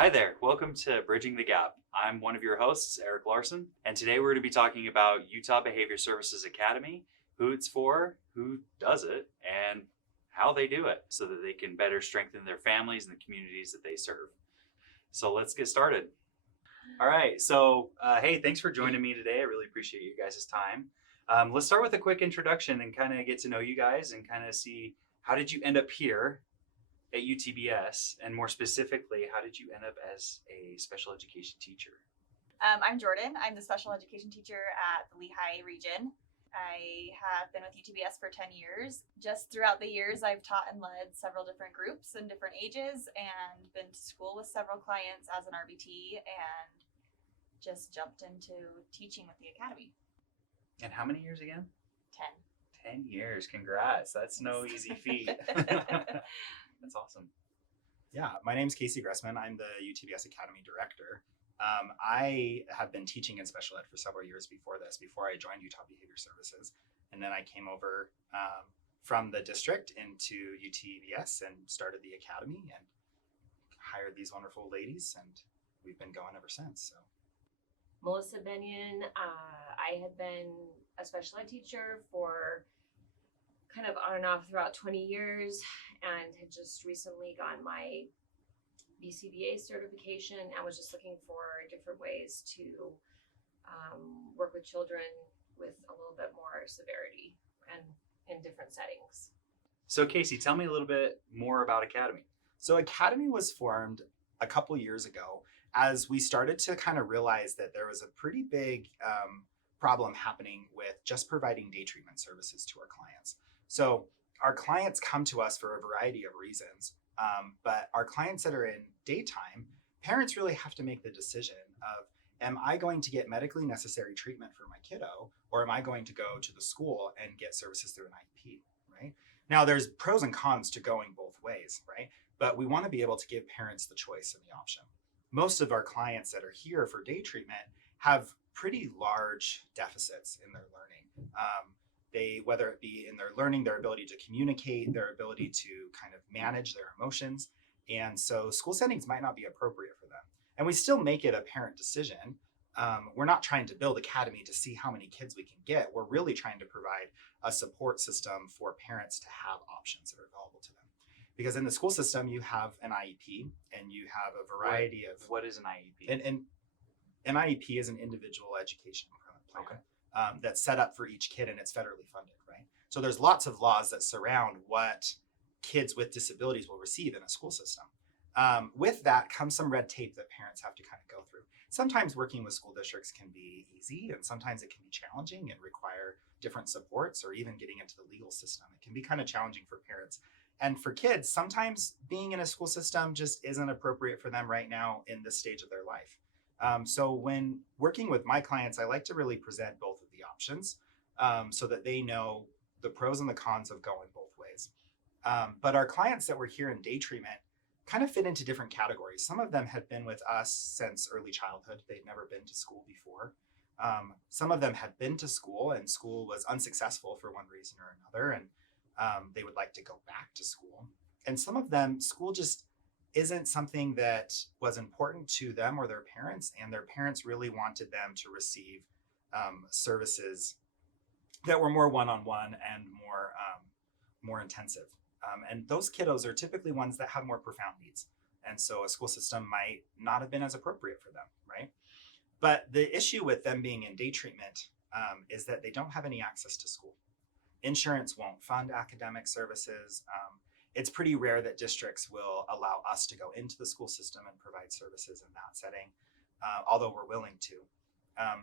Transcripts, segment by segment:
Hi there, welcome to Bridging the Gap. I'm one of your hosts, Eric Larson, and today we're going to be talking about Utah Behavior Services Academy, who it's for, who does it, and how they do it so that they can better strengthen their families and the communities that they serve. So let's get started. All right, so hey, thanks for joining me today. I really appreciate you guys' time. Let's start with a quick introduction and kind of get to know you guys and kind of see how did you end up here at UTBS, and more specifically, how did you end up as a special education teacher? I'm Jordan. I'm the special education teacher at the Lehigh region. I have been with UTBS for 10 years. Just throughout the years, I've taught and led several different groups in different ages and been to school with several clients as an RBT and just jumped into teaching with the Academy. And how many years again? 10. 10 years. Congrats. That's no easy feat. That's awesome. Yeah, my name's Casey Gressman. I'm the UTBS Academy director. I have been teaching in special ed for several years before I joined Utah Behavior Services. And then I came over from the district into UTBS and started the academy and hired these wonderful ladies, and we've been going ever since. So, Melissa Benyon, I had been a special ed teacher for kind of on and off throughout 20 years and had just recently gotten my BCBA certification and was just looking for different ways to work with children with a little bit more severity and in different settings. So Casey, tell me a little bit more about Academy. So Academy was formed a couple years ago as we started to kind of realize that there was a pretty big problem happening with just providing day treatment services to our clients. So our clients come to us for a variety of reasons, but our clients that are in daytime, parents really have to make the decision of, am I going to get medically necessary treatment for my kiddo, or am I going to go to the school and get services through an IEP, right? Now, there's pros and cons to going both ways, right? But we want to be able to give parents the choice and the option. Most of our clients that are here for day treatment have pretty large deficits in their learning. Whether it be in their learning, their ability to communicate, their ability to kind of manage their emotions. And so school settings might not be appropriate for them. And we still make it a parent decision. We're not trying to build Academy to see how many kids we can get. We're really trying to provide a support system for parents to have options that are available to them. Because in the school system, you have an IEP and you have a variety of... What is an IEP? And an IEP is an individual education plan. Okay. That's set up for each kid, and it's federally funded, right? So there's lots of laws that surround what kids with disabilities will receive in a school system. With that comes some red tape that parents have to kind of go through. Sometimes working with school districts can be easy, and sometimes it can be challenging and require different supports, or even getting into the legal system. It can be kind of challenging for parents. And for kids, sometimes being in a school system just isn't appropriate for them right now in this stage of their life. So when working with my clients, I like to really present both of the options so that they know the pros and the cons of going both ways. But our clients that were here in day treatment kind of fit into different categories. Some of them had been with us since early childhood. They'd never been to school before. Some of them had been to school and school was unsuccessful for one reason or another, and they would like to go back to school. And some of them, school just isn't something that was important to them or their parents, and their parents really wanted them to receive services that were more one-on-one and more intensive. And those kiddos are typically ones that have more profound needs. And so a school system might not have been as appropriate for them, right? But the issue with them being in day treatment is that they don't have any access to school. Insurance won't fund academic services. It's pretty rare that districts will allow us to go into the school system and provide services in that setting, although we're willing to.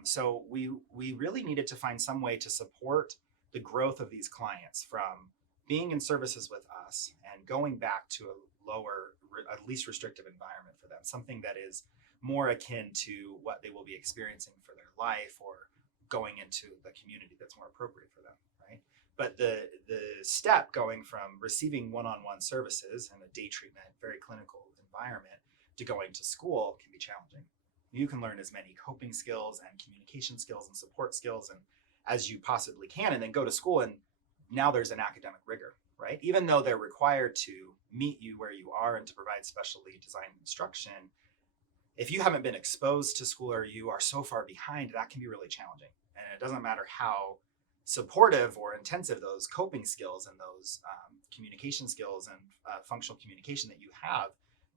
So we really needed to find some way to support the growth of these clients from being in services with us and going back to a lower, at least restrictive environment for them, something that is more akin to what they will be experiencing for their life, or going into the community that's more appropriate for them, right? But the step going from receiving one-on-one services in a day treatment, very clinical environment, to going to school can be challenging. You can learn as many coping skills and communication skills and support skills and as you possibly can, and then go to school, and now there's an academic rigor, right? Even though they're required to meet you where you are and to provide specially designed instruction, if you haven't been exposed to school or you are so far behind, that can be really challenging. And it doesn't matter how supportive or intensive those coping skills and those communication skills and functional communication that you have,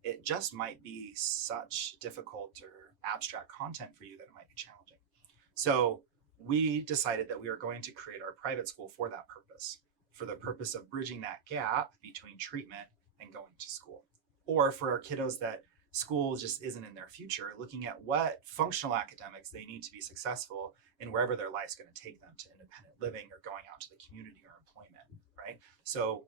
it just might be such difficult or abstract content for you that it might be challenging. So we decided that we are going to create our private school for that purpose, for the purpose of bridging that gap between treatment and going to school. Or for our kiddos that school just isn't in their future, looking at what functional academics they need to be successful in wherever their life's going to take them to independent living or going out to the community or employment, right? So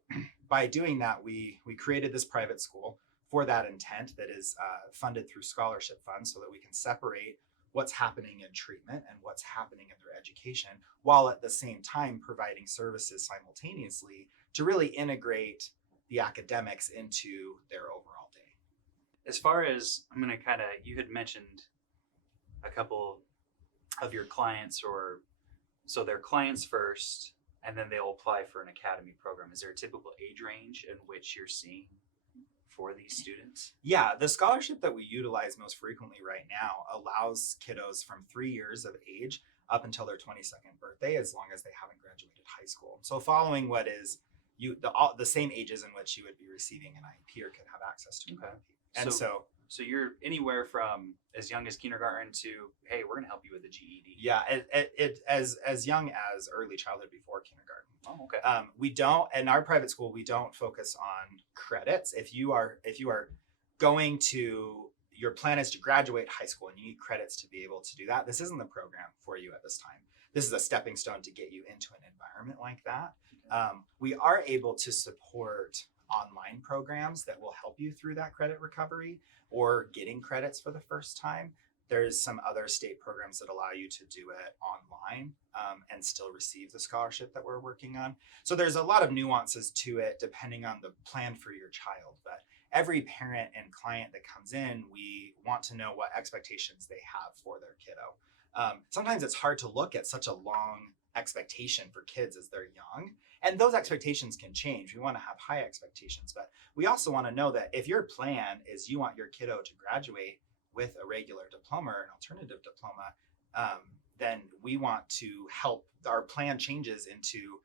by doing that, we created this private school for that intent that is funded through scholarship funds so that we can separate what's happening in treatment and what's happening in their education, while at the same time providing services simultaneously to really integrate the academics into their overall day. As far as, I'm going to kind of, you had mentioned a couple of your clients, or so they're clients first and then they'll apply for an academy program. Is there a typical age range in which you're seeing for these students? Yeah, the scholarship that we utilize most frequently right now allows kiddos from 3 years of age up until their 22nd birthday, as long as they haven't graduated high school. So following what is the same ages in which you would be receiving an IEP or could have access to an Okay. IEP. And So you're anywhere from as young as kindergarten to, hey, we're going to help you with the GED. yeah, as young as early childhood before kindergarten. Oh, okay. We don't, in our private school, we don't focus on credits. If you are going to, your plan is to graduate high school and you need credits to be able to do that, this isn't the program for you at this time. This is a stepping stone to get you into an environment like that. We are able to support online programs that will help you through that credit recovery or getting credits for the first time. There's some other state programs that allow you to do it online and still receive the scholarship that we're working on. So there's a lot of nuances to it depending on the plan for your child. But every parent and client that comes in, we want to know what expectations they have for their kiddo. Sometimes it's hard to look at such a long expectation for kids as they're young. And those expectations can change. We want to have high expectations, but we also want to know that if your plan is you want your kiddo to graduate with a regular diploma or an alternative diploma, then we want to help. Our plan changes into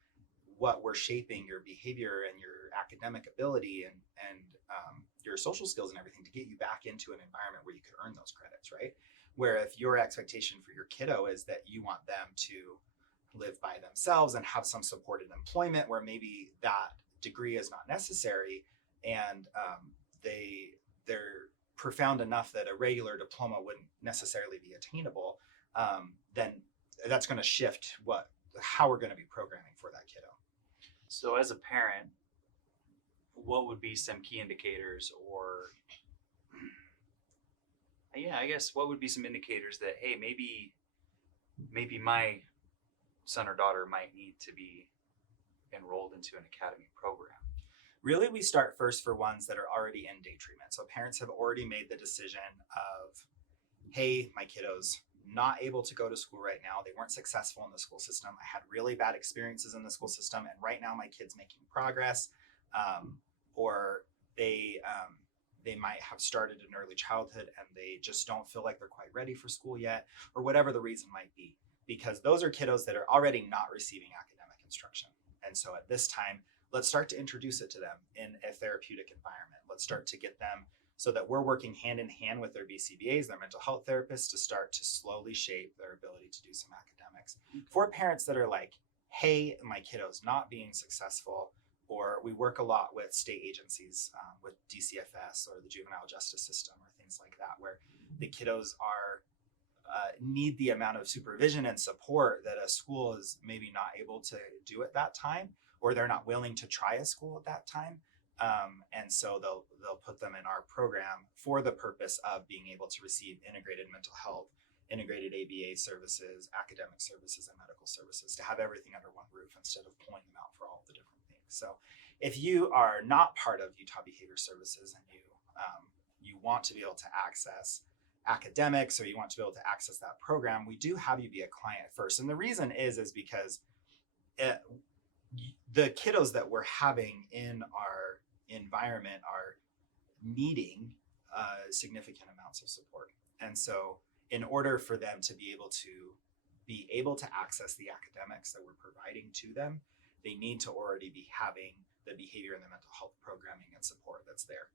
what we're shaping your behavior and your academic ability and your social skills and everything to get you back into an environment where you could earn those credits, right? Where if your expectation for your kiddo is that you want them to live by themselves and have some supported employment where maybe that degree is not necessary and they're profound enough that a regular diploma wouldn't necessarily be attainable, then that's going to shift how we're going to be programming for that kiddo. So as a parent, what would be some key indicators, or I guess what would be some indicators that, hey, maybe my son or daughter might need to be enrolled into an academy program? Really, we start first for ones that are already in day treatment. So parents have already made the decision of, hey, my kiddo's not able to go to school right now. They weren't successful in the school system. I had really bad experiences in the school system, and right now my kid's making progress. Or they might have started in early childhood and they just don't feel like they're quite ready for school yet, or whatever the reason might be. Because those are kiddos that are already not receiving academic instruction. And so at this time, let's start to introduce it to them in a therapeutic environment. Let's start to get them so that we're working hand in hand with their BCBAs, their mental health therapists, to start to slowly shape their ability to do some academics. For parents that are like, hey, my kiddo's not being successful, or we work a lot with state agencies, with DCFS or the juvenile justice system or things like that, where the kiddos are need the amount of supervision and support that a school is maybe not able to do at that time, or they're not willing to try a school at that time. And so they'll put them in our program for the purpose of being able to receive integrated mental health, integrated ABA services, academic services, and medical services, to have everything under one roof instead of pulling them out for all of the different things. So if you are not part of Utah Behavior Services and you want to be able to access academics, or you want to be able to access that program, we do have you be a client first. And the reason is because the kiddos that we're having in our environment are needing significant amounts of support. And so in order for them to be able to access the academics that we're providing to them, they need to already be having the behavior and the mental health programming and support that's there.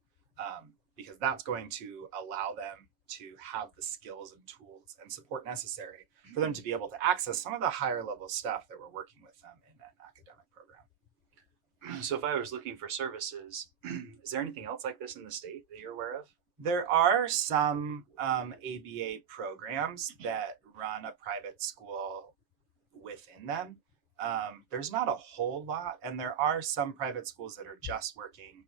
Because that's going to allow them to have the skills and tools and support necessary for them to be able to access some of the higher level stuff that we're working with them in an academic program. So if I was looking for services, is there anything else like this in the state that you're aware of? There are some ABA programs that run a private school within them. There's not a whole lot, and there are some private schools that are just working,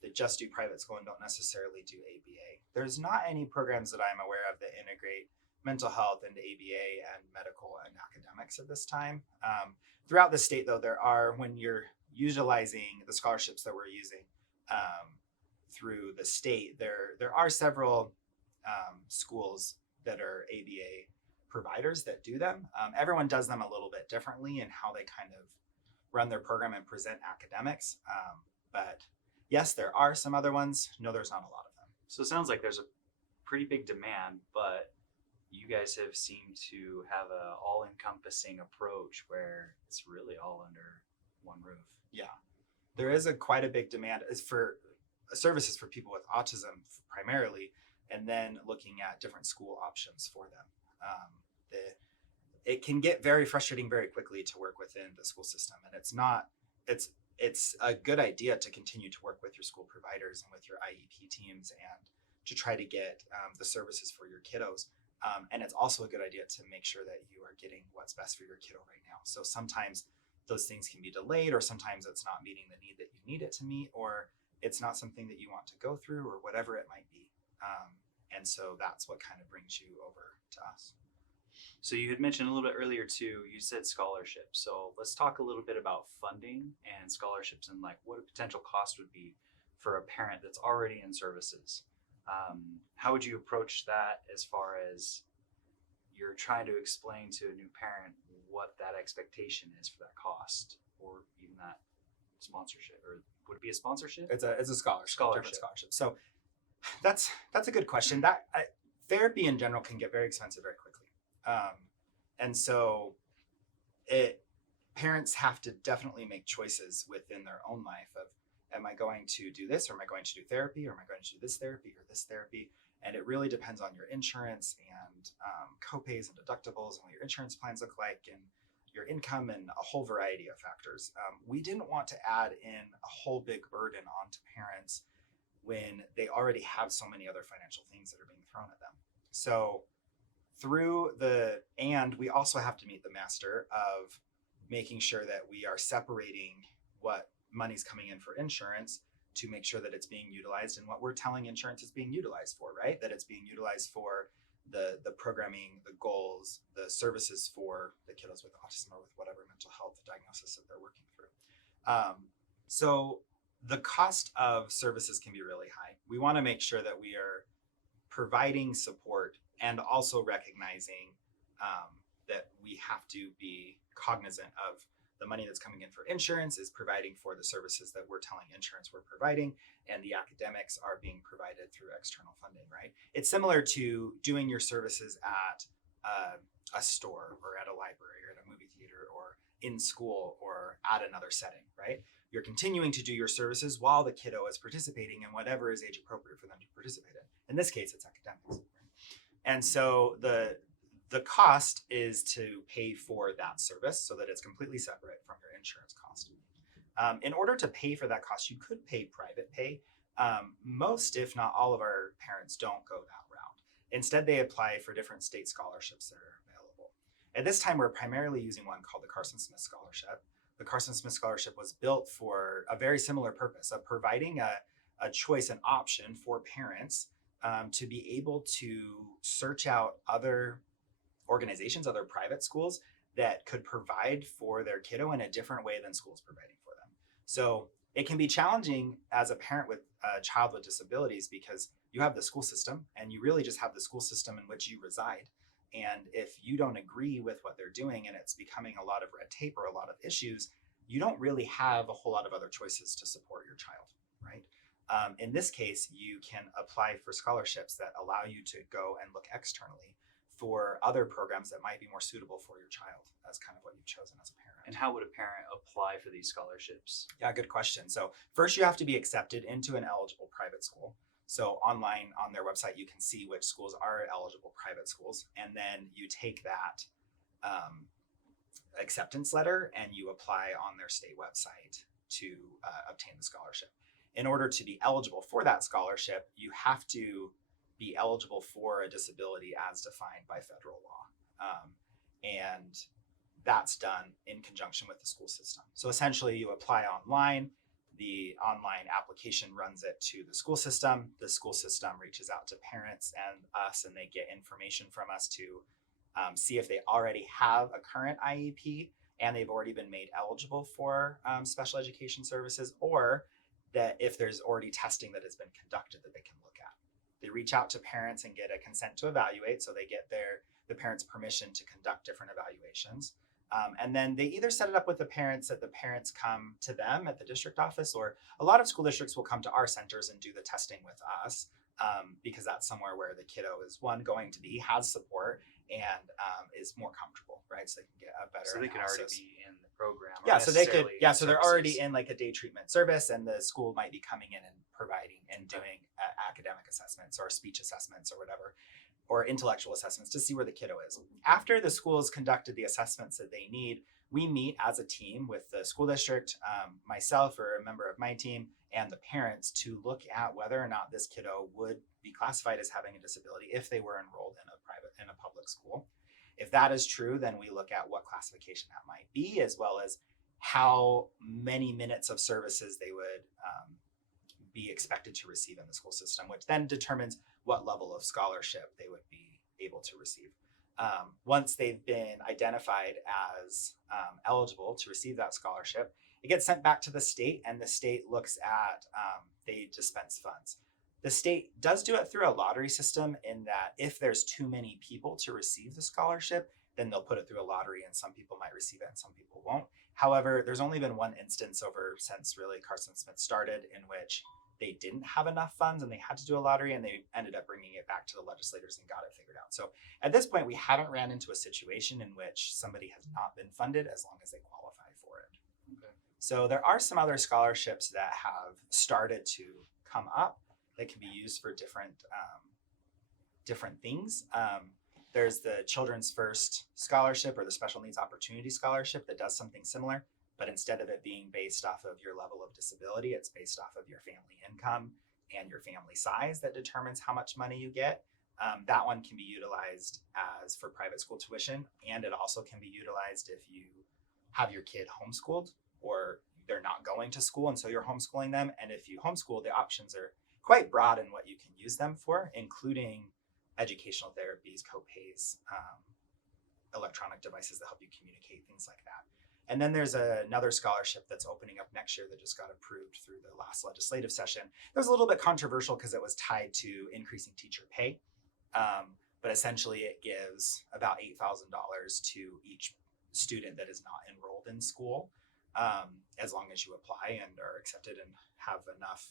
that just do private school and don't necessarily do ABA. There's not any programs that I'm aware of that integrate mental health into ABA and medical and academics at this time. Throughout the state, though, there are, when you're utilizing the scholarships that we're using through the state, there are several schools that are ABA providers that do them. Everyone does them a little bit differently in how they kind of run their program and present academics. But yes, there are some other ones. No, there's not a lot of them. So it sounds like there's a pretty big demand, but you guys have seemed to have a all-encompassing approach where it's really all under one roof. Yeah, there is quite a big demand for services for people with autism primarily, and then looking at different school options for them. It can get very frustrating very quickly to work within the school system, and it's a good idea to continue to work with your school providers and with your IEP teams and to try to get the services for your kiddos. And it's also a good idea to make sure that you are getting what's best for your kiddo right now. So sometimes those things can be delayed, or sometimes it's not meeting the need that you need it to meet, or it's not something that you want to go through, or whatever it might be. And so that's what kind of brings you over to us. So you had mentioned a little bit earlier too, you said scholarships. So let's talk a little bit about funding and scholarships and like what a potential cost would be for a parent that's already in services. How would you approach that as far as you're trying to explain to a new parent what that expectation is for that cost, or even that sponsorship? Or would it be a sponsorship? It's a scholarship. Scholarship. Different scholarship. So that's a good question. Therapy in general can get very expensive very quickly. And so parents have to definitely make choices within their own life of, am I going to do this, or am I going to do therapy, or am I going to do this therapy or this therapy? And it really depends on your insurance and copays and deductibles and what your insurance plans look like and your income and a whole variety of factors. We didn't want to add in a whole big burden onto parents when they already have so many other financial things that are being thrown at them. So and we also have to meet the master of making sure that we are separating what money's coming in for insurance to make sure that it's being utilized and what we're telling insurance is being utilized for, right? That it's being utilized for the programming, the goals, the services for the kiddos with autism or with whatever mental health diagnosis that they're working through. So the cost of services can be really high. We want to make sure that we are providing support and also recognizing that we have to be cognizant of the money that's coming in for insurance is providing for the services that we're telling insurance we're providing, and the academics are being provided through external funding, right? It's similar to doing your services at a store or at a library or at a movie theater or in school or at another setting, right? You're continuing to do your services while the kiddo is participating in whatever is age appropriate for them to participate in. In this case, it's academics. And so the cost is to pay for that service so that it's completely separate from your insurance cost. In order to pay for that cost, you could pay private pay. Most, if not all of our parents don't go that route. Instead, they apply for different state scholarships that are available. At this time, we're primarily using one called the Carson Smith Scholarship. The Carson Smith Scholarship was built for a very similar purpose of providing a choice, an option for parents to be able to search out other organizations, other private schools that could provide for their kiddo in a different way than schools providing for them. So it can be challenging as a parent with a child with disabilities because you have the school system and you really just have the school system in which you reside. And if you don't agree with what they're doing and it's becoming a lot of red tape or a lot of issues, you don't really have a whole lot of other choices to support your child, right? In this case, you can apply for scholarships that allow you to go and look externally for other programs that might be more suitable for your child. That's kind of what you've chosen as a parent. And how would a parent apply for these scholarships? Yeah, good question. So first you have to be accepted into an eligible private school. So online on their website, you can see which schools are eligible private schools. And then you take that acceptance letter and you apply on their state website to obtain the scholarship. In order to be eligible for that scholarship, you have to be eligible for a disability as defined by federal law. And that's done in conjunction with the school system. So essentially you apply online, the online application runs it to the school system reaches out to parents and us, and they get information from us to see if they already have a current IEP and they've already been made eligible for special education services, or that if there's already testing that has been conducted that they can look at. They reach out to parents and get a consent to evaluate, so they get the parents' permission to conduct different evaluations. And then they either set it up with the parents that the parents come to them at the district office, or a lot of school districts will come to our centers and do the testing with us, because that's somewhere where the kiddo is going to be, has support, and is more comfortable, right? So they can get a better So they can already analysis. be in the program. or Yeah, so they could, necessarily so they're already services. in like a day treatment service, and the school might be coming in and providing and doing academic assessments or speech assessments or whatever, or intellectual assessments to see where the kiddo is. After the school's conducted the assessments that they need, we meet as a team with the school district, myself or a member of my team, and the parents to look at whether or not this kiddo would be classified as having a disability if they were enrolled in a public school. If that is true, then we look at what classification that might be, as well as how many minutes of services they would be expected to receive in the school system, which then determines what level of scholarship they would be able to receive. Once they've been identified as eligible to receive that scholarship, it gets sent back to the state, and the state looks at, they dispense funds. The state does do it through a lottery system, in that if there's too many people to receive the scholarship, then they'll put it through a lottery, and some people might receive it and some people won't. However, there's only been one instance since really Carson Smith started in which they didn't have enough funds and they had to do a lottery, and they ended up bringing it back to the legislators and got it figured out. So at this point, we haven't ran into a situation in which somebody has not been funded as long as they qualify for it. Okay. So there are some other scholarships that have started to come up that can be used for different things. There's the Children's First Scholarship, or the Special Needs Opportunity Scholarship, that does something similar, but instead of it being based off of your level of disability, it's based off of your family income and your family size that determines how much money you get. That one can be utilized as for private school tuition, and it also can be utilized if you have your kid homeschooled or they're not going to school and so you're homeschooling them. And if you homeschool, the options are quite broad in what you can use them for, including educational therapies, copays, electronic devices that help you communicate, things like that. And then there's another scholarship that's opening up next year that just got approved through the last legislative session. It was a little bit controversial because it was tied to increasing teacher pay. But essentially it gives about $8,000 to each student that is not enrolled in school, as long as you apply and are accepted and have enough.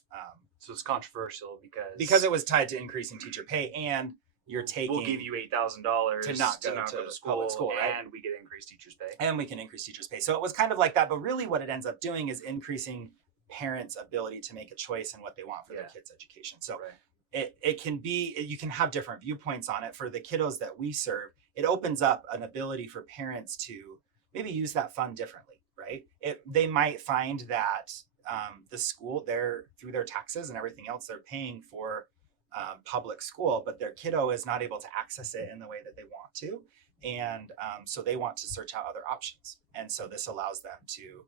So it's controversial Because it was tied to increasing teacher pay, and you're taking. We'll give you $8,000 to not go to public school, right? And we get increased teachers' pay. And we can increase teachers' pay. So it was kind of like that, but really what it ends up doing is increasing parents' ability to make a choice in what they want for their kids' education. So Right. it can be, you can have different viewpoints on it. For the kiddos that we serve, it opens up an ability for parents to maybe use that fund differently, right? They might find that the school, through their taxes and everything else, they're paying for public school, but their kiddo is not able to access it in the way that they want to. And so they want to search out other options. And so this allows them to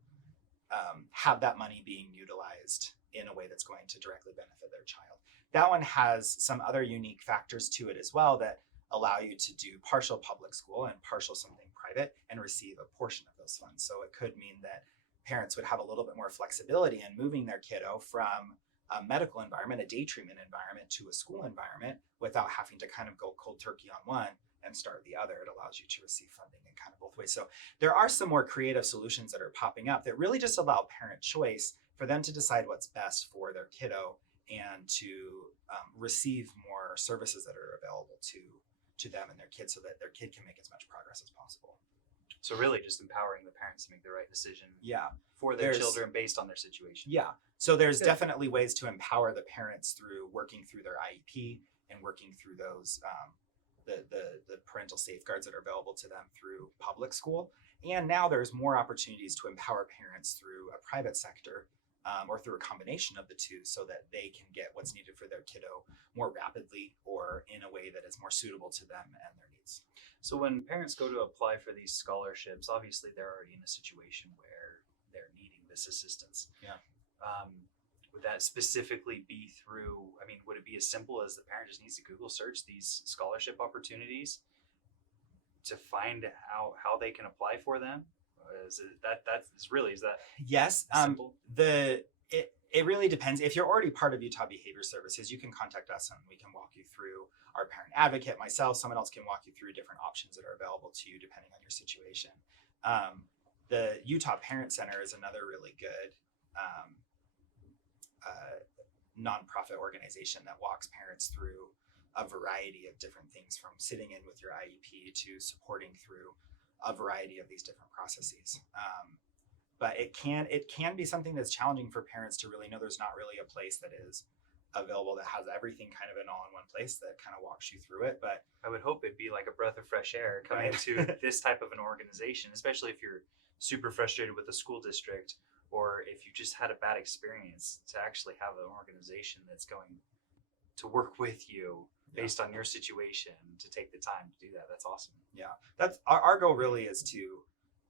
have that money being utilized in a way that's going to directly benefit their child. That one has some other unique factors to it as well that allow you to do partial public school and partial something private and receive a portion of those funds. So it could mean that parents would have a little bit more flexibility in moving their kiddo from a medical environment, a day treatment environment, to a school environment without having to kind of go cold turkey on one and start the other. It allows you to receive funding in kind of both ways. So there are some more creative solutions that are popping up that really just allow parent choice for them to decide what's best for their kiddo and to receive more services that are available to them and their kids, so that their kid can make as much progress as possible. So really just empowering the parents to make the right decision Yeah. for their There's- children based on their situation. Yeah. So there's Good. definitely ways to empower the parents through working through their IEP and working through those the parental safeguards that are available to them through public school. And now there's more opportunities to empower parents through a private sector or through a combination of the two, so that they can get what's needed for their kiddo more rapidly or in a way that is more suitable to them and their needs. So when parents go to apply for these scholarships, obviously they're already in a situation where they're needing this assistance. Yeah. Would that specifically be through, I mean, would it be as simple as the parent just needs to Google search these scholarship opportunities to find out how they can apply for them? Is that Yes. simple? It really depends. If you're already part of Utah Behavior Services, you can contact us and we can walk you through, our parent advocate, myself, someone else can walk you through different options that are available to you depending on your situation. The Utah Parent Center is another really good nonprofit organization that walks parents through a variety of different things, from sitting in with your IEP to supporting through a variety of these different processes. But it can be something that's challenging for parents to really know. There's not really a place that is available that has everything kind of in all in one place that kind of walks you through it. But I would hope it'd be like a breath of fresh air coming Right. into this type of an organization, especially if you're super frustrated with the school district, or if you just had a bad experience, to actually have an organization that's going to work with you based on your situation, to take the time to do that. That's awesome. yeah, that's our goal really, is to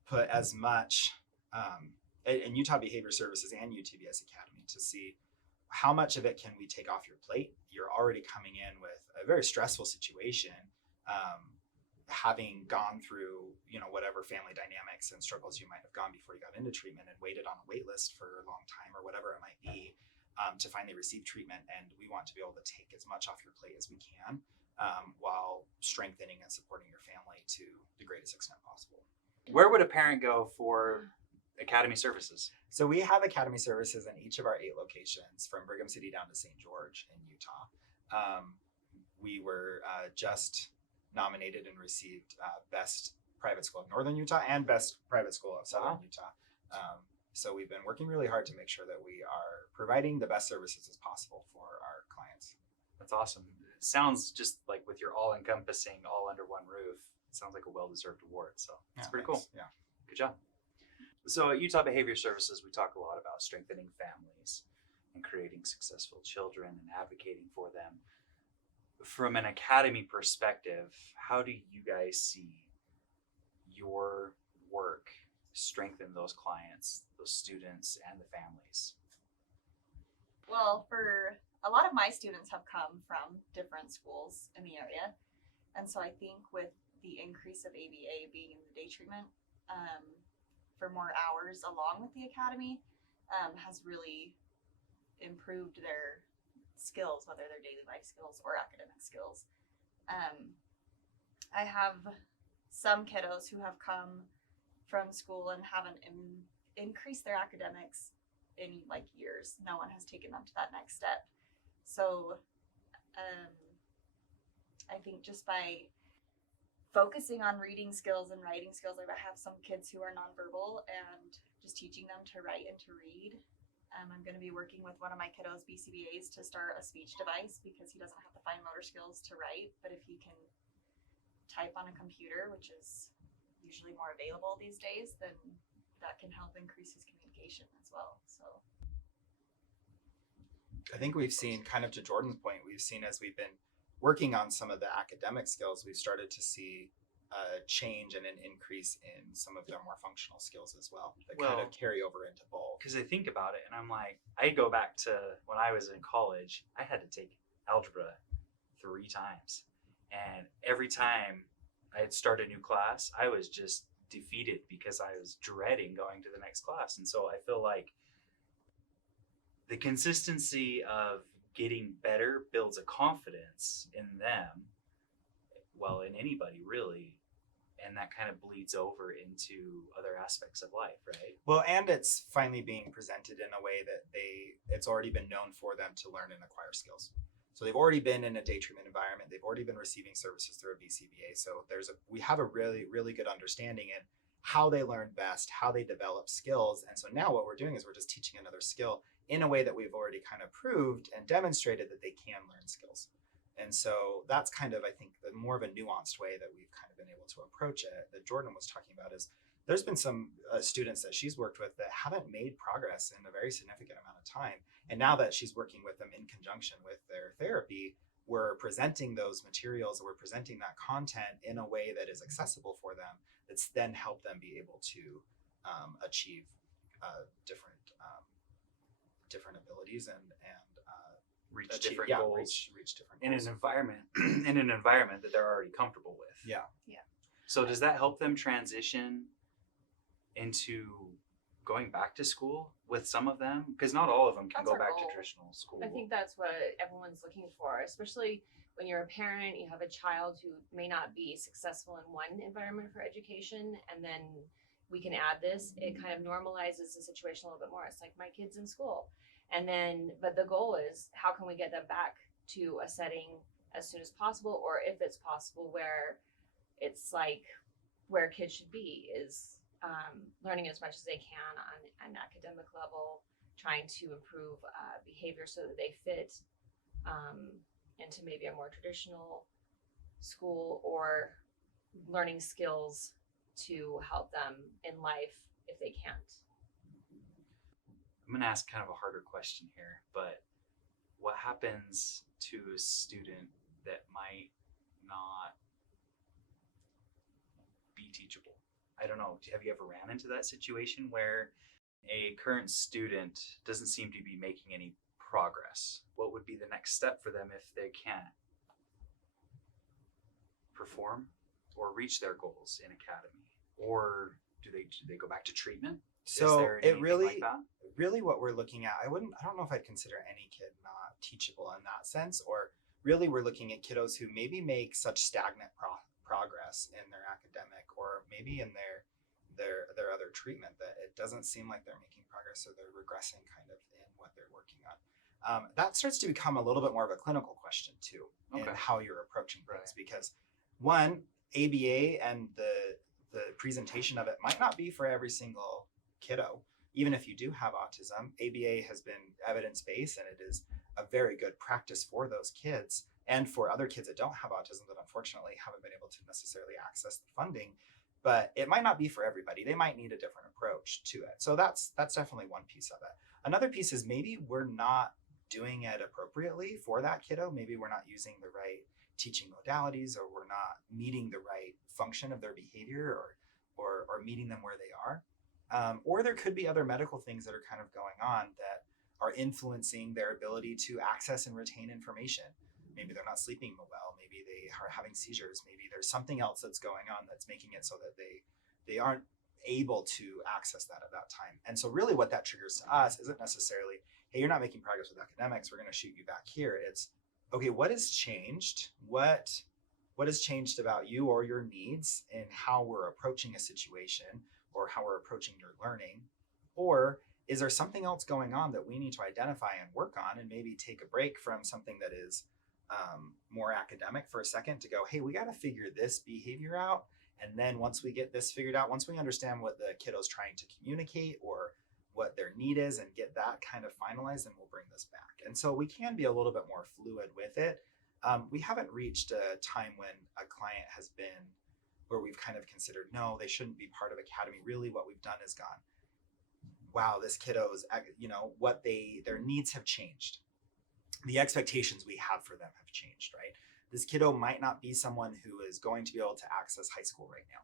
put as much in Utah Behavior Services and UTBS Academy to see how much of it can we take off your plate. You're already coming in with a very stressful situation, having gone through, whatever family dynamics and struggles you might have gone before you got into treatment and waited on a wait list for a long time or whatever it might be, to finally receive treatment. And we want to be able to take as much off your plate as we can, while strengthening and supporting your family to the greatest extent possible. Where would a parent go for Academy services? So we have Academy services in each of our 8 locations, from Brigham City down to St. George in Utah. We were just nominated and received Best Private School of Northern Utah and Best Private School of Southern Wow. Utah. So we've been working really hard to make sure that we are providing the best services as possible for our clients. That's awesome. It sounds just like, with your all-encompassing, all under one roof, it sounds like a well-deserved award. So it's Yeah, pretty thanks. cool. Yeah. Good job. So at Utah Behavior Services, we talk a lot about strengthening families and creating successful children and advocating for them. From an academy perspective, how do you guys see your work strengthen those clients, those students, and the families? Well, for a lot of my students have come from different schools in the area. And so I think with the increase of ABA being in the day treatment for more hours along with the academy has really improved their skills, whether they're daily life skills or academic skills. I have some kiddos who have come from school and haven't increased their academics in like years. No one has taken them to that next step. So I think just by focusing on reading skills and writing skills, like I have some kids who are nonverbal, and just teaching them to write and to read. I'm going to be working with one of my kiddos' BCBAs to start a speech device, because he doesn't have the fine motor skills to write, but if he can type on a computer, which is usually more available these days, then that can help increase his communication as well. So I think we've seen, kind of to Jordan's point, we've seen as we've been working on some of the academic skills, we've started to see a change and an increase in some of their more functional skills as well, that kind of Well, carry over into both. Because I think about it and I'm like, I go back to when I was in college, I had to take algebra 3 times. And every time I'd start a new class, I was just defeated because I was dreading going to the next class. And so I feel like the consistency of getting better builds a confidence in them, well, in anybody really, and that kind of bleeds over into other aspects of life, right? Well, and it's finally being presented in a way that it's already been known for them to learn and acquire skills. So they've already been in a day treatment environment. They've already been receiving services through a BCBA. So we have a really, really good understanding in how they learn best, how they develop skills. And so now what we're doing is we're just teaching another skill in a way that we've already kind of proved and demonstrated that they can learn skills. And so that's kind of, I think, the more of a nuanced way that we've kind of been able to approach it that Jordan was talking about is there's been some students that she's worked with that haven't made progress in a very significant amount of time. And now that she's working with them in conjunction with their therapy, we're presenting those materials, or we're presenting that content in a way that is accessible for them, that's then helped them be able to achieve different abilities and Reach achieve, different yeah, goals reach different in goals. an environment that they're already comfortable with. Yeah. So does that help them transition into going back to school with some of them? Because not all of them can That's go our back goal. to traditional school. I think that's what everyone's looking for, especially when you're a parent, you have a child who may not be successful in one environment for education, and then we can add this. It kind of normalizes the situation a little bit more. It's like my kid's in school. And then, but the goal is how can we get them back to a setting as soon as possible, or if it's possible, where it's like where kids should be is learning as much as they can on an academic level, trying to improve behavior so that they fit into maybe a more traditional school, or learning skills to help them in life if they can't. I'm going to ask kind of a harder question here, but what happens to a student that might not be teachable? I don't know. Have you ever ran into that situation where a current student doesn't seem to be making any progress? What would be the next step for them if they can't perform or reach their goals in academy? Or do they go back to treatment? So Is there it anything really, like that? really what we're looking at, I don't know if I'd consider any kid not teachable in that sense, or really we're looking at kiddos who maybe make such stagnant progress in their academic, or maybe in their other treatment, that it doesn't seem like they're making progress, or they're regressing kind of in what they're working on. That starts to become a little bit more of a clinical question too, in Okay. how you're approaching things, Right. because one, ABA and the presentation of it might not be for every single kiddo. Even if you do have autism, ABA has been evidence-based, and it is a very good practice for those kids and for other kids that don't have autism that unfortunately haven't been able to necessarily access the funding. But it might not be for everybody. They might need a different approach to it. So that's definitely one piece of it. Another piece is maybe we're not doing it appropriately for that kiddo. Maybe we're not using the right teaching modalities, or we're not meeting the right function of their behavior, or meeting them where they are. Or there could be other medical things that are kind of going on that are influencing their ability to access and retain information. Maybe they're not sleeping well. Maybe they are having seizures. Maybe there's something else that's going on that's making it so that they aren't able to access that at that time. And so really what that triggers to us isn't necessarily, hey, you're not making progress with academics, we're going to shoot you back here. It's, okay, what has changed? What has changed about you or your needs in how we're approaching a situation, or how we're approaching your learning? Or is there something else going on that we need to identify and work on, and maybe take a break from something that is more academic for a second to go, hey, we got to figure this behavior out. And then once we get this figured out, once we understand what the kiddo's trying to communicate or what their need is, and get that kind of finalized, then we'll bring this back. And so we can be a little bit more fluid with it. We haven't reached a time when a client has been where we've kind of considered, no, they shouldn't be part of academy. Really what we've done is gone, wow, this kiddo's, their needs have changed. The expectations we have for them have changed, right? This kiddo might not be someone who is going to be able to access high school right now.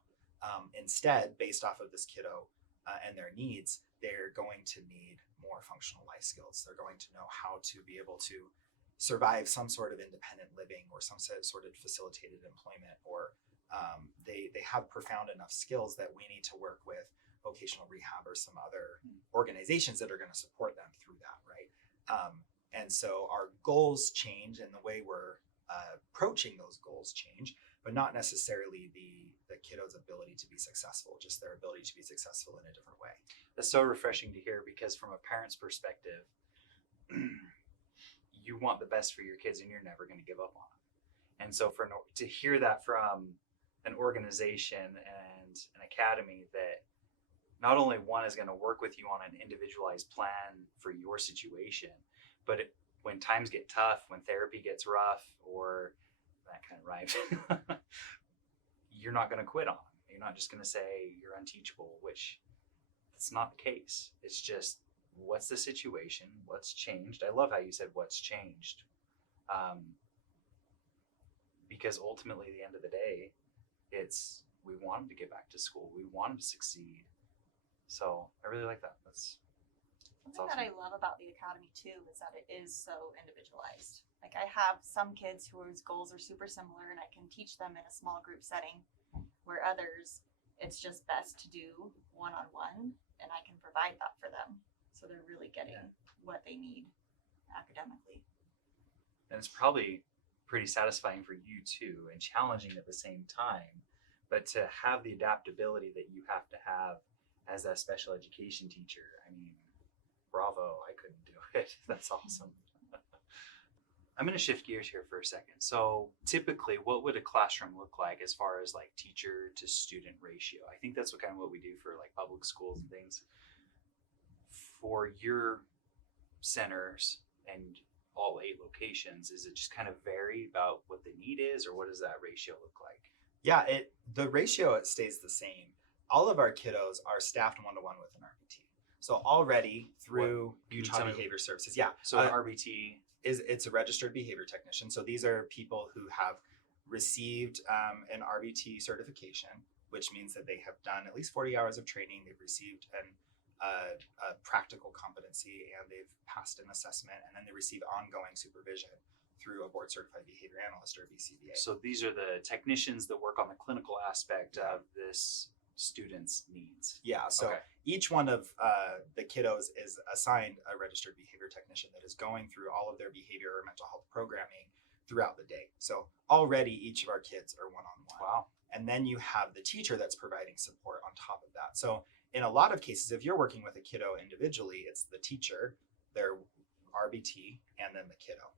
Instead, based off of this kiddo and their needs, they're going to need more functional life skills. They're going to know how to be able to survive some sort of independent living, or some sort of facilitated employment, or they have profound enough skills that we need to work with vocational rehab or some other organizations that are going to support them through that, right? And so our goals change in the way we're approaching those goals change, but not necessarily the kiddo's ability to be successful, just their ability to be successful in a different way. That's so refreshing to hear, because from a parent's perspective, you want the best for your kids and you're never going to give up on them. And so to hear that from an organization and an academy that not only one is going to work with you on an individualized plan for your situation, but when times get tough, when therapy gets rough, or that kind of rhymes, you're not going to quit on them. You're not just going to say you're unteachable, which it's not the case. It's just, what's the situation? What's changed? I love how you said what's changed. Because ultimately, at the end of the day, we want them to get back to school. We want them to succeed. So I really like that. That's Something awesome. that I love about the academy too is that it is so individualized. Like, I have some kids whose goals are super similar, and I can teach them in a small group setting, where others, it's just best to do one-on-one, and I can provide that for them. So they're really getting what they need academically. And it's probably pretty satisfying for you too, and challenging at the same time. But to have the adaptability that you have to have as a special education teacher, I mean, bravo, I couldn't do it. That's awesome. I'm going to shift gears here for a second. So typically, what would a classroom look like as far as like teacher to student ratio? I think that's what we do for like public schools and things. For your centers and all 8 locations, is it just kind of vary about what the need is, or what does that ratio look like? Yeah, the ratio, it stays the same. All of our kiddos are staffed one-to-one with an RBT. So already through Utah Behavior Services, So an RBT it's a registered behavior technician. So these are people who have received an RBT certification, which means that they have done at least 40 hours of training. They've received a practical competency, and they've passed an assessment, and then they receive ongoing supervision through a board certified behavior analyst, or BCBA. So these are the technicians that work on the clinical aspect of this student's needs. Yeah, so Okay. each one of the kiddos is assigned a registered behavior technician that is going through all of their behavior or mental health programming throughout the day. So already each of our kids are one-on-one. Wow. And then you have the teacher that's providing support on top of that. So in a lot of cases, if you're working with a kiddo individually, it's the teacher, their RBT, and then the kiddo.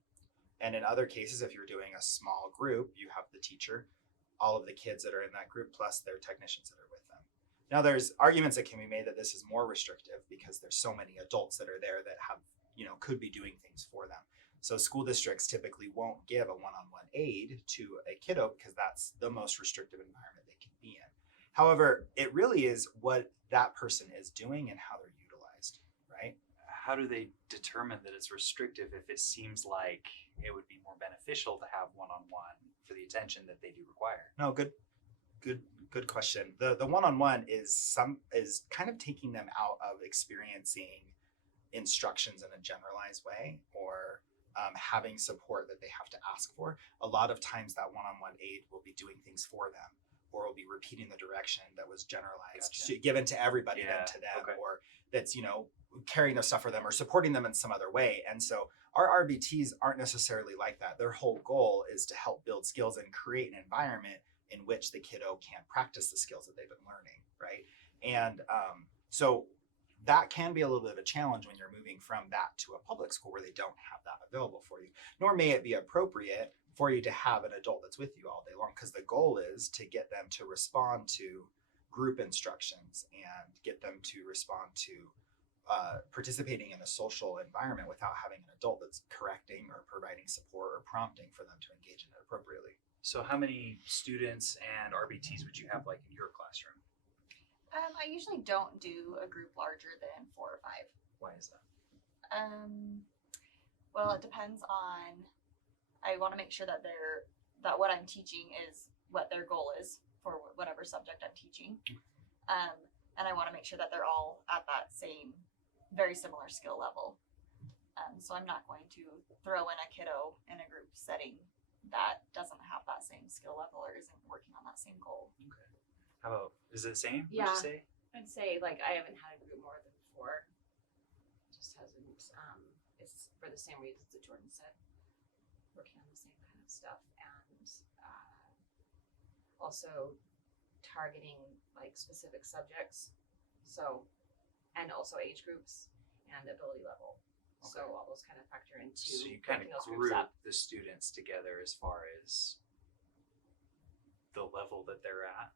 And in other cases, if you're doing a small group, you have the teacher, all of the kids that are in that group, plus their technicians that are with them. Now, there's arguments that can be made that this is more restrictive because there's so many adults that are there that have, could be doing things for them. So school districts typically won't give a one-on-one aid to a kiddo because that's the most restrictive environment they can be in. However, it really is what that person is doing and how they're utilized, right? How do they determine that it's restrictive if it seems like it would be more beneficial to have one-on-one for the attention that they do require? No, good question. The one-on-one is kind of taking them out of experiencing instructions in a generalized way, or having support that they have to ask for. A lot of times that one-on-one aid will be doing things for them, or will be repeating the direction that was generalized, given to everybody, then to them, or that's, carrying their stuff for them or supporting them in some other way. And so our RBTs aren't necessarily like that. Their whole goal is to help build skills and create an environment in which the kiddo can practice the skills that they've been learning, right? And so that can be a little bit of a challenge when you're moving from that to a public school where they don't have that available for you. Nor may it be appropriate for you to have an adult that's with you all day long, because the goal is to get them to respond to group instructions and get them to respond to participating in a social environment without having an adult that's correcting or providing support or prompting for them to engage in it appropriately. So how many students and RBTs would you have like in your classroom? I usually don't do a group larger than 4 or 5. Why is that? Well, it depends on. I want to make sure that what I'm teaching is what their goal is for whatever subject I'm teaching, and I want to make sure that they're all at that same, very similar skill level. So I'm not going to throw in a kiddo in a group setting that doesn't have that same skill level or isn't working on that same goal. Okay. How about, is it the same? Yeah. Would you say? I'd say like I haven't had a group more than 4. Just hasn't. It's for the same reasons that Jordan said. Working on the same kind of stuff. stuff, and also targeting like specific subjects, so and also age groups and ability level. So all those kind of factor into So you kind of breaking those groups group up. the students together as far as the level that they're at.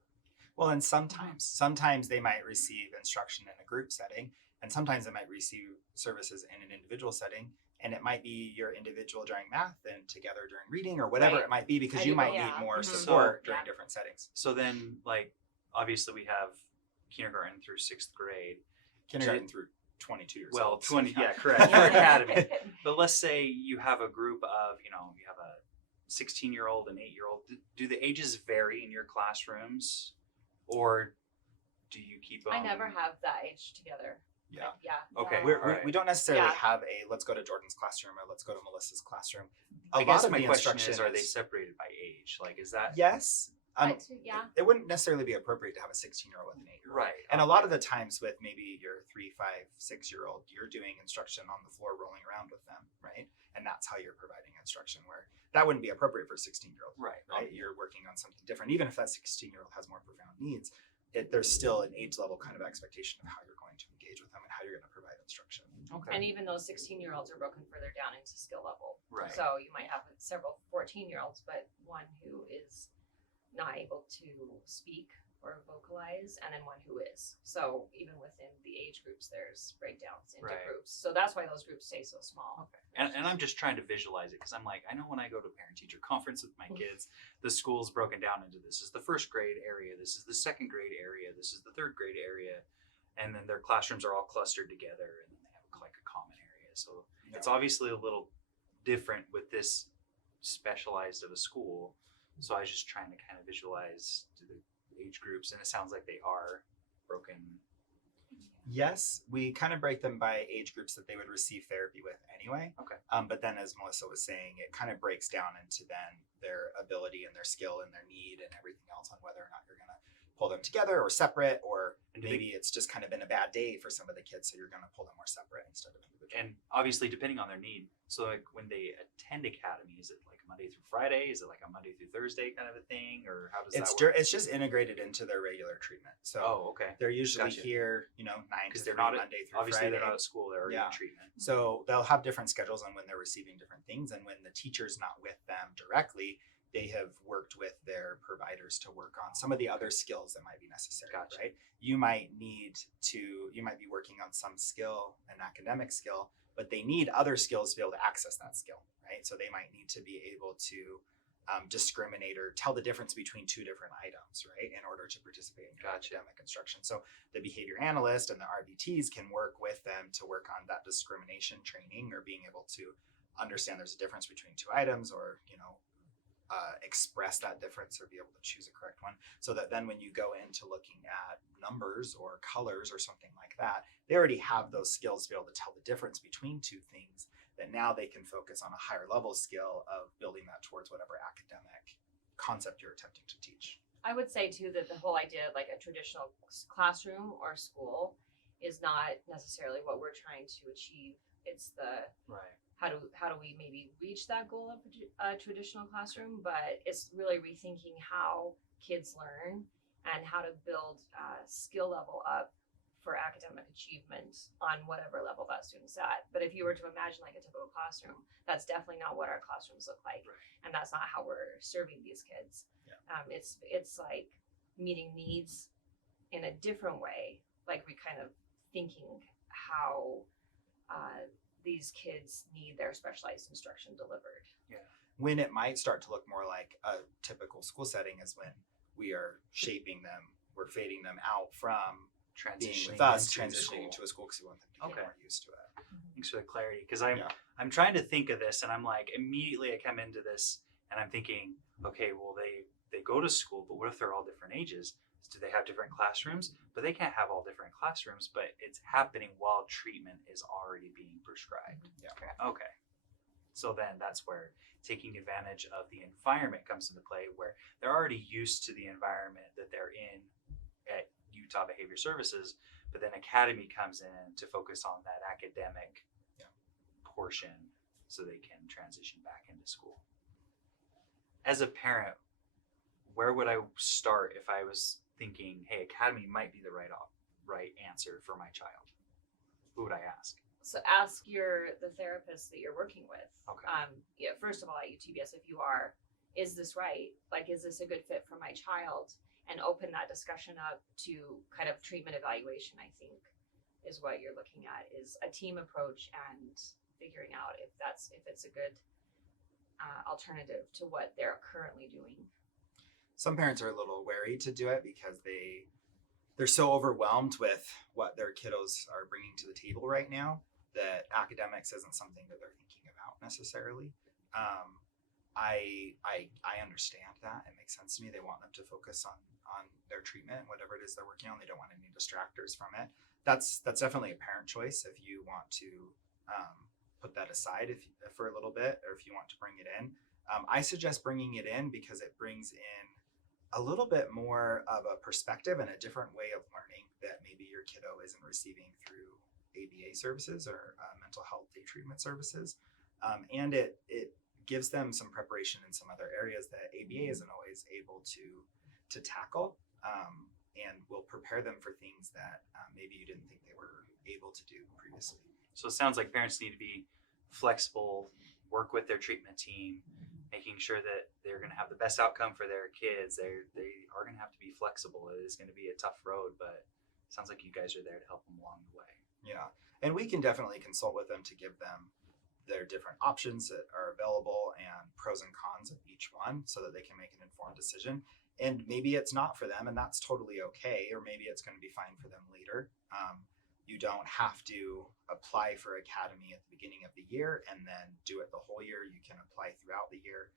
Well, and sometimes they might receive instruction in a group setting, and sometimes they might receive services in an individual setting. And it might be your individual during math and together during reading or whatever Right. it might be, because I you do might both. need more Mhm. support So, during yeah. different settings. So then, like, obviously we have kindergarten through 6th grade. Kindergarten through 22 years Well, old. 20, yeah, correct, for academy. But let's say you have a group of, you have a 16-year-old and 8-year-old. Do the ages vary in your classrooms, or do you keep them? I never have that age together. Yeah. Yeah. Okay. No. Alright. We don't necessarily Yeah. have a let's go to Jordan's classroom or let's go to Melissa's classroom. I guess of my the question instruction is, are they separated by age? Like, is that Yes. Yeah. It wouldn't necessarily be appropriate to have a 16-year-old with an 8-year-old. right? And a lot of the times with maybe your 3, 5, 6-year-old, you're doing instruction on the floor rolling around with them, right? And that's how you're providing instruction, where that wouldn't be appropriate for a 16-year-old, right. right? You're working on something different. Even if that 16-year-old has more profound needs, there's still an age level kind of expectation of how you're going to engage with them and how you're going to provide instruction. Okay. And even those 16-year-olds are broken further down into skill level. Right. So you might have several 14-year-olds, but one who is not able to speak or vocalize, and then one who is. So even within the age groups, there's breakdowns into Right. groups. So that's why those groups stay so small. Okay. And I'm just trying to visualize it, because I'm like, I know when I go to a parent-teacher conference with my kids, the school's broken down into this is the 1st grade area, this is the 2nd grade area, this is the 3rd grade area, and then their classrooms are all clustered together, and then they have like a common area. So it's obviously a little different with this specialized of a school. So I was just trying to kind of visualize the age groups, and it sounds like they are broken. Yes, we kind of break them by age groups that they would receive therapy with anyway. Okay. But then, as Melissa was saying, it kind of breaks down into then their ability and their skill and their need and everything else on whether or not you're going to pull them together or separate, or And do they- maybe it's just kind of been a bad day for some of the kids, so you're going to pull them more separate instead of individual. And obviously, depending on their need. So, like, when they attend academy, is it like Monday through Friday? Is it like a Monday through Thursday kind of a thing, or how does It's that work? it's just integrated into their regular treatment. So Oh, okay. they're usually Gotcha. here, 9 Because to they're 3 not Monday through obviously Friday. they're not at school; they're already Yeah. in treatment. So they'll have different schedules on when they're receiving different things, and when the teacher's not with them directly, they have worked with their providers to work on some of the other skills that might be necessary. Gotcha. Right? You might be working on some skill, an academic skill, but they need other skills to be able to access that skill, right? So they might need to be able to discriminate or tell the difference between 2 different items, right, in order to participate in your Gotcha. academic instruction. So the behavior analyst and the RBTs can work with them to work on that discrimination training, or being able to understand there's a difference between 2 items, or express that difference or be able to choose a correct one, so that then when you go into looking at numbers or colors or something like that, they already have those skills to be able to tell the difference between 2 things, that now they can focus on a higher level skill of building that towards whatever academic concept you're attempting to teach. I would say too that the whole idea of like a traditional classroom or school is not necessarily what we're trying to achieve. It's the Right. how do we maybe reach that goal of a traditional classroom, but it's really rethinking how kids learn and how to build skill level up for academic achievement on whatever level that student's at. But if you were to imagine like a typical classroom, that's definitely not what our classrooms look like. Right. And that's not how we're serving these kids. Yeah. It's like meeting needs in a different way, like we kind of thinking how these kids need their specialized instruction delivered. When it might start to look more like a typical school setting is when we are shaping them, we're fading them out from being Transitioning with us, into transitioning school. into a school, because we want them to get Okay. more used to it. Thanks for the clarity, because I'm Yeah. I'm trying to think of this, and I'm like, immediately I come into this and I'm thinking, okay, well they go to school, but what if they're all different ages? Do they have different classrooms? But they can't have all different classrooms, but it's happening while treatment is already being prescribed. Yeah. Okay. So then that's where taking advantage of the environment comes into play, where they're already used to the environment that they're in at Utah Behavior Services, but then Academy comes in to focus on that academic portion so they can transition back into school. as a parent, where would I start if I was thinking, hey, academy might be the right answer for my child? Who would I ask? So ask the therapist that you're working with. Okay. Yeah, first of all, at UTBS, if you are, is this right? Like, is this a good fit for my child? And open that discussion up to kind of treatment evaluation, I think, is what you're looking at, is a team approach and figuring out if it's a good alternative to what they're currently doing. Some parents are a little wary to do it because they're so overwhelmed with what their kiddos are bringing to the table right now that academics isn't something that they're thinking about necessarily. I understand that. It makes sense to me. They want them to focus on their treatment, whatever it is they're working on. They don't want any distractors from it. That's definitely a parent choice if you want to put that aside for a little bit, or if you want to bring it in. I suggest bringing it in because it brings in a little bit more of a perspective and a different way of learning that maybe your kiddo isn't receiving through ABA services or mental health day treatment services. And it gives them some preparation in some other areas that ABA isn't always able to tackle, and will prepare them for things that maybe you didn't think they were able to do previously. So it sounds like parents need to be flexible, work with their treatment team, making sure that they're going to have the best outcome for their kids. They are going to have to be flexible. It is going to be a tough road, but it sounds like you guys are there to help them along the way. Yeah, and we can definitely consult with them to give them their different options that are available and pros and cons of each one so that they can make an informed decision. And maybe it's not for them, and that's totally okay, or maybe it's going to be fine for them later. You don't have to apply for academy at the beginning of the year and then do it the whole year. You can apply throughout the year.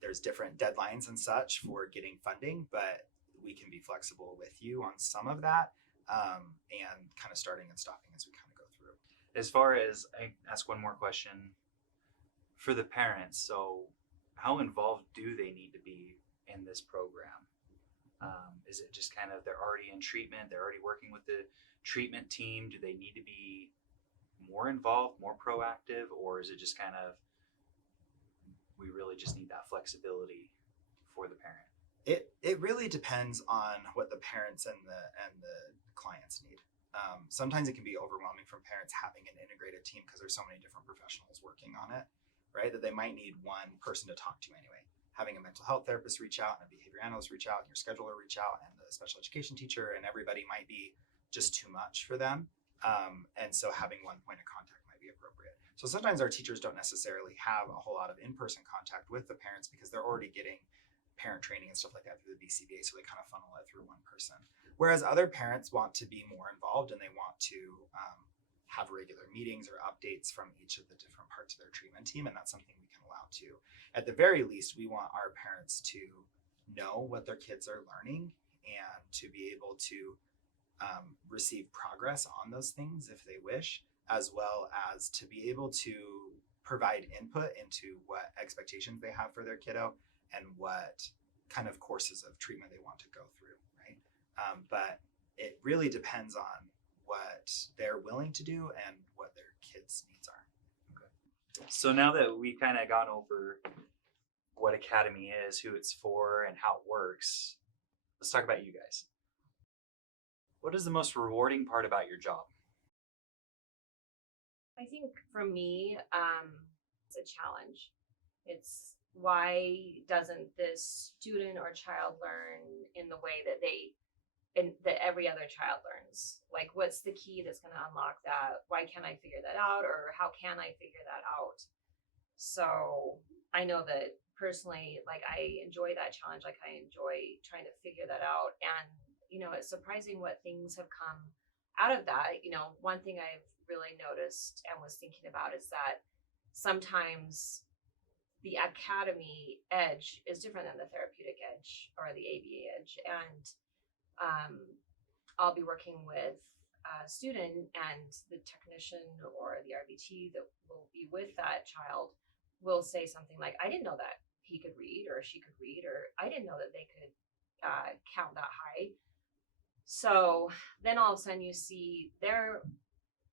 There's different deadlines and such for getting funding, but we can be flexible with you on some of that, and kind of starting and stopping as we kind of go through. As far as, I ask one more question for the parents. So how involved do they need to be in this program? Is it just kind of, they're already in treatment, they're already working with the treatment team? Do they need to be more involved, more proactive, or is it just kind of, we really just need that flexibility for the parent? It really depends on what the parents and the clients need. Sometimes it can be overwhelming from parents having an integrated team because there's so many different professionals working on it, right? That they might need one person to talk to anyway. Having a mental health therapist reach out and a behavior analyst reach out and your scheduler reach out and the special education teacher and everybody might be just too much for them. And so having one point of contact might be appropriate. So sometimes our teachers don't necessarily have a whole lot of in-person contact with the parents because they're already getting parent training and stuff like that through the BCBA. So they kind of funnel it through one person. Whereas other parents want to be more involved and they want to have regular meetings or updates from each of the different parts of their treatment team. And that's something we can allow too. At the very least, we want our parents to know what their kids are learning and to be able to receive progress on those things if they wish, as well as to be able to provide input into what expectations they have for their kiddo and what kind of courses of treatment they want to go through, right? But it really depends on what they're willing to do and what their kids' needs are. So now that we kind of gone over what academy is, who it's for, and how it works, let's talk about you guys. What is the most rewarding part about your job? I think for me, it's a challenge. It's why doesn't this student or child learn in the way that that every other child learns? Like, what's the key that's going to unlock that? Why can't I figure that out? Or how can I figure that out? So I know that personally, like, I enjoy that challenge. Like, I enjoy trying to figure that out. And, it's surprising what things have come out of that. One thing I've really noticed and was thinking about is that sometimes the academy edge is different than the therapeutic edge or the ABA edge. And I'll be working with a student, and the technician or the RBT that will be with that child will say something like, I didn't know that he could read or she could read, or I didn't know that they could count that high. So then all of a sudden you see they're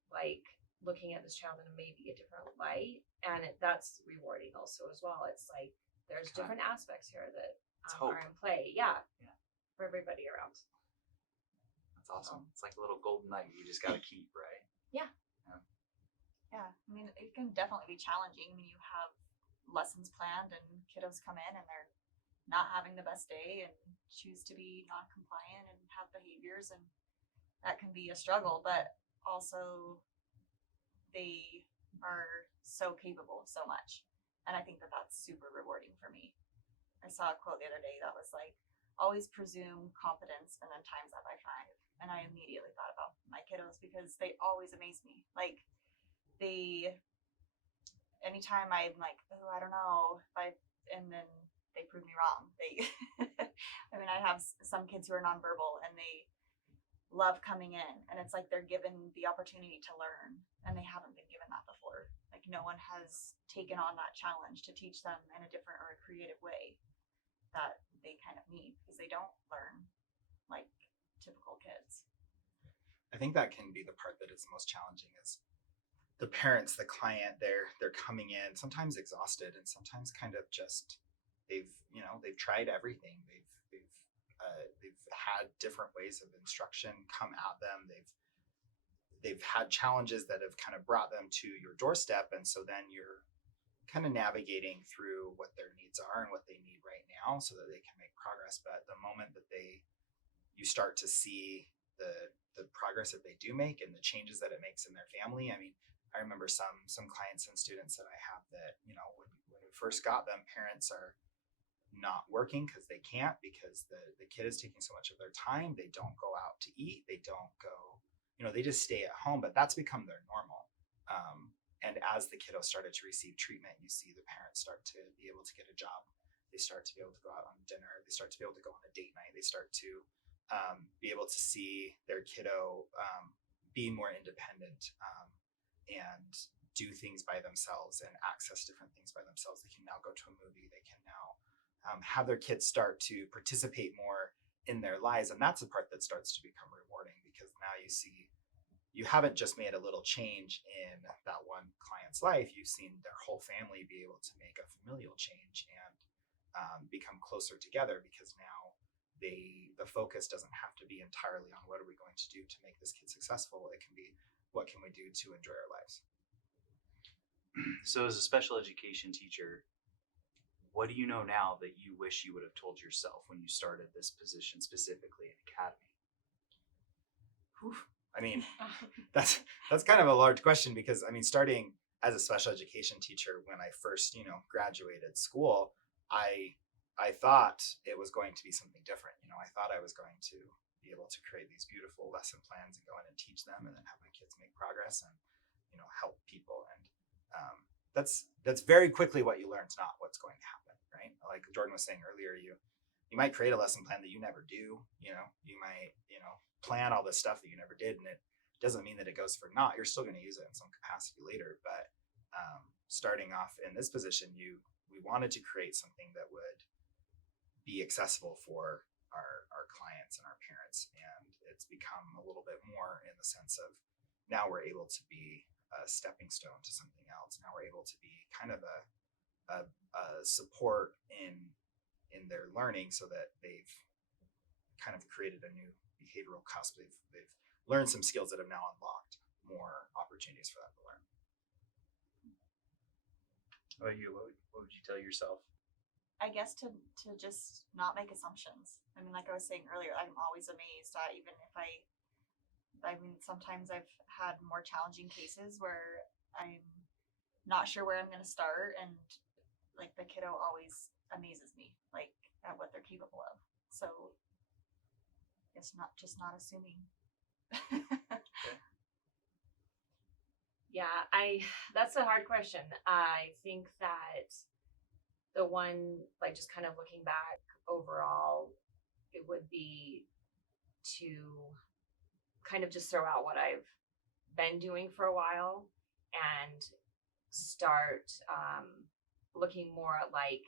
like looking at this child in maybe a different light, and that's rewarding also as well. It's like, there's Okay. different aspects here that It's are hope. in play. Yeah. Yeah. For everybody around. That's awesome. It's like a little golden nugget you just got to keep, right? Yeah, I mean, it can definitely be challenging when you have lessons planned and kiddos come in and they're not having the best day and choose to be non-compliant and have behaviors, and that can be a struggle, but also they are so capable of so much. And I think that that's super rewarding for me. I saw a quote the other day that was like, always presume competence and then times that by 5. And I immediately thought about my kiddos because they always amaze me. Like, anytime I'm like, oh, I don't know, and then they prove me wrong. I mean, I have some kids who are nonverbal and they love coming in, and it's like they're given the opportunity to learn, and they haven't been given that before. Like, no one has taken on that challenge to teach them in a different or a creative way that they kind of need, because they don't learn like typical kids. I think that can be the part that is most challenging is the parents, the client, they're coming in sometimes exhausted and sometimes kind of just they've tried everything. They've had different ways of instruction come at them. They've had challenges that have kind of brought them to your doorstep, and so then you're kind of navigating through what their needs are and what they need right now so that they can make progress. But the moment that you start to see the progress that they do make and the changes that it makes in their family. I mean, I remember some clients and students that I have that, when we first got them, parents are not working because they can't, because the kid is taking so much of their time. They don't go out to eat. They don't go, they just stay at home, but that's become their normal. And as the kiddo started to receive treatment, you see the parents start to be able to get a job. They start to be able to go out on dinner. They start to be able to go on a date night. They start to be able to see their kiddo be more independent and do things by themselves and access different things by themselves. They can now go to a movie. They can now have their kids start to participate more in their lives. And that's the part that starts to become rewarding, because now you see, you haven't just made a little change in that one client's life. You've seen their whole family be able to make a familial change and become closer together, because now the focus doesn't have to be entirely on what are we going to do to make this kid successful. It can be, what can we do to enjoy our lives? So as a special education teacher, what do you know now that you wish you would have told yourself when you started this position, specifically in academy? Whew. I mean, that's kind of a large question, because I mean, starting as a special education teacher, when I first, graduated school, I thought it was going to be something different. I thought I was going to be able to create these beautiful lesson plans and go in and teach them, and then have my kids make progress and, help people. And that's very quickly what you learn is not what's going to happen, right? Like Jordan was saying earlier, you might create a lesson plan that you never do. You might, plan all this stuff that you never did, and it doesn't mean that it goes for naught. You're still going to use it in some capacity later. But starting off in this position, we wanted to create something that would be accessible for our clients and our parents. And it's become a little bit more in the sense of, now we're able to be a stepping stone to something else. Now we're able to be kind of a support in their learning, so that they've kind of created a new behavioral cusp. They've learned some skills that have now unlocked more opportunities for them to learn. What about you? What would you tell yourself? I guess to just not make assumptions. I mean, like I was saying earlier, I'm always amazed at, even if I mean, sometimes I've had more challenging cases where I'm not sure where I'm going to start, and like the kiddo always amazes me, like at what they're capable of. So it's not assuming. Yeah, that's a hard question. I think that the one, like, just kind of looking back overall, it would be to kind of just throw out what I've been doing for a while and start looking more at, like,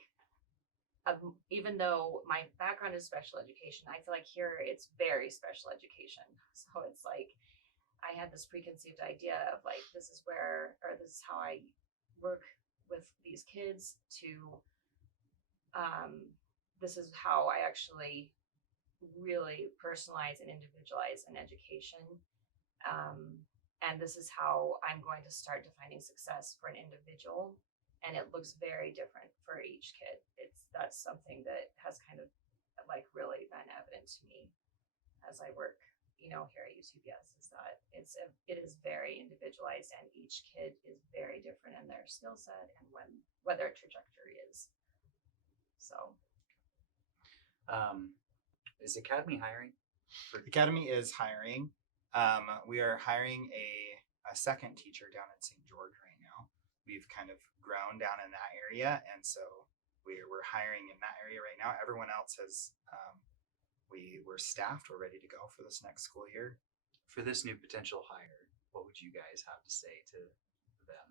even though my background is special education, I feel like here it's very special education. So it's like I had this preconceived idea of, like, this is how I work with these kids to this is how I actually really personalize and individualize an education. And this is how I'm going to start defining success for an individual. And it looks very different for each kid. That's something that has kind of like really been evident to me as I work, here at UTBS, is that it is very individualized, and each kid is very different in their skill set and what their trajectory is. So, Is Academy hiring? Academy is hiring. We are hiring a second teacher down in St. George right now. We've kind of grown down in that area, and so we're hiring in that area right now. Everyone else has we're staffed. We're ready to go for this next school year. For this new potential hire, what would you guys have to say to them?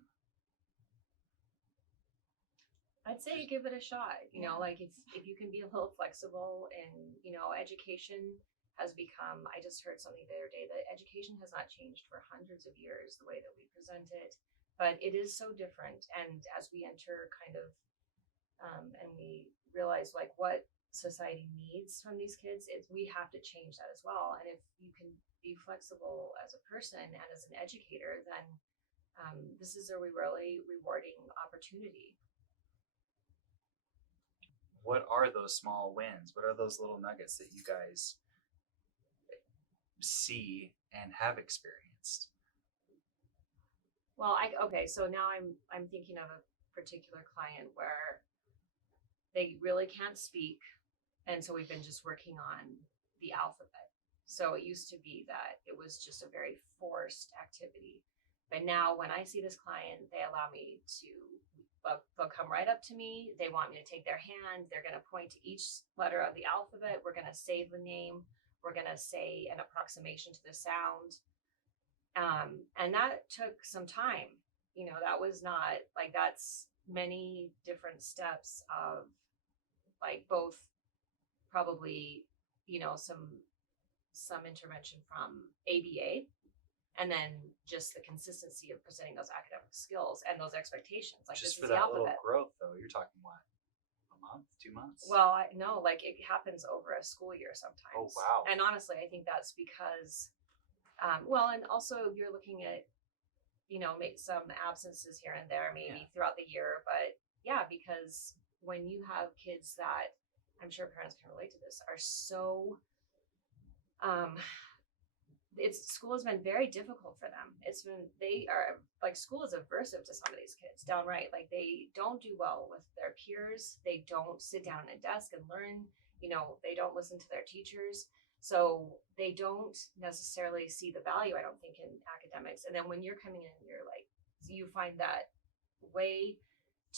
I'd say give it a shot. Like if you can be a little flexible, and education has become. I just heard something the other day that education has not changed for hundreds of years, the way that we present it, but it is so different. And as we enter kind of, and we realize like what society needs from these kids, we have to change that as well. And if you can be flexible as a person and as an educator, then this is a really rewarding opportunity. What are those small wins? What are those little nuggets that you guys see and have experienced? Well, so now I'm thinking of a particular client where they really can't speak, and so we've been just working on the alphabet. So it used to be that it was just a very forced activity, but now when I see this client, they allow me to. They'll come right up to me. They want me to take their hand. They're going to point to each letter of the alphabet. We're going to say the name. We're going to say an approximation to the sound. And that took some time. That was not like, that's many different steps of like both probably, some intervention from ABA, and then just the consistency of presenting those academic skills and those expectations. Like Just this for is the that little alphabet. growth, though, you're talking what? A month, 2 months? Well, no, like it happens over a school year sometimes. Oh, wow. And honestly, I think that's because, and also you're looking at, make some absences here and there, maybe throughout the year. But yeah, because when you have kids that, I'm sure parents can relate to this, are so, school has been very difficult for them. They are like, school is aversive to some of these kids, downright. Like they don't do well with their peers. They don't sit down at a desk and learn, they don't listen to their teachers. So they don't necessarily see the value, I don't think, in academics. And then when you're coming in, you're like, you find that way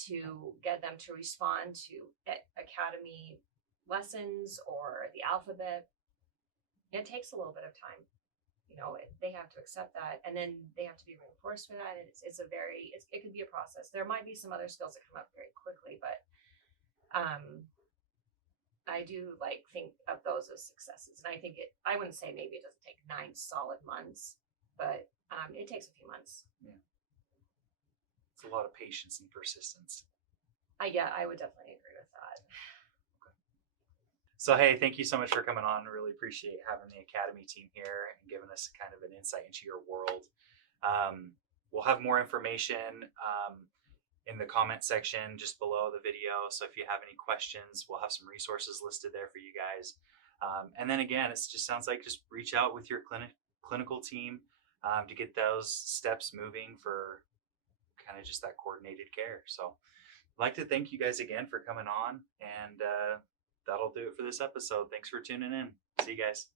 to get them to respond to academy lessons or the alphabet. It takes a little bit of time. They have to accept that, and then they have to be reinforced for that. And it could be a process. There might be some other skills that come up very quickly, but I do think of those as successes. And I think I wouldn't say maybe it doesn't take 9 solid months, but it takes a few months. Yeah. It's a lot of patience and persistence. I would definitely agree with that. So, hey, thank you so much for coming on. Really appreciate having the Academy team here and giving us kind of an insight into your world. We'll have more information in the comment section just below the video. So if you have any questions, we'll have some resources listed there for you guys. And then again, it just sounds like just reach out with your clinical team to get those steps moving for kind of just that coordinated care. So I'd like to thank you guys again for coming on, and that'll do it for this episode. Thanks for tuning in. See you guys.